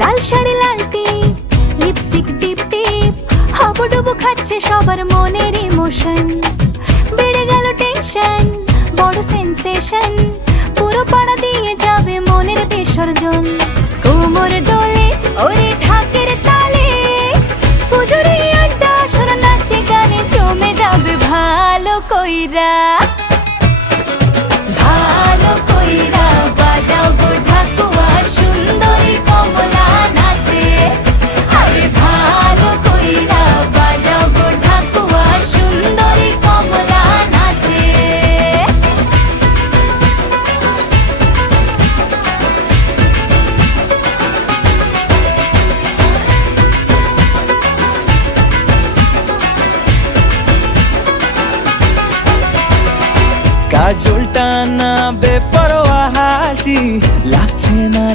লাল শাড়ি লাল টিপ, lipstick টিপ টিপ, হাবুডুবু খাচ্ছে সবার মনের ইমোশন। বেড়ে গেল টেনশন, বড় সেন্সেশন, পুরো পাড়া দিয়ে যাবে মনের বিসর্জন। কোমর দোলে ওরে ঢাকের তালে, পুজোরে আড্ডা আসর নাচে গানে জমে যাবে ভালো কইরা। ভালো কইরা বাজাও গো ঢাকুয়া, সুন্দরী কমলা নাচে। আরে ভালো কইরা বাজাও গো ঢাকুয়া, সুন্দরী কমলা নাচে। কাজলটা না বেপরোয়া হাসি, লাগছে না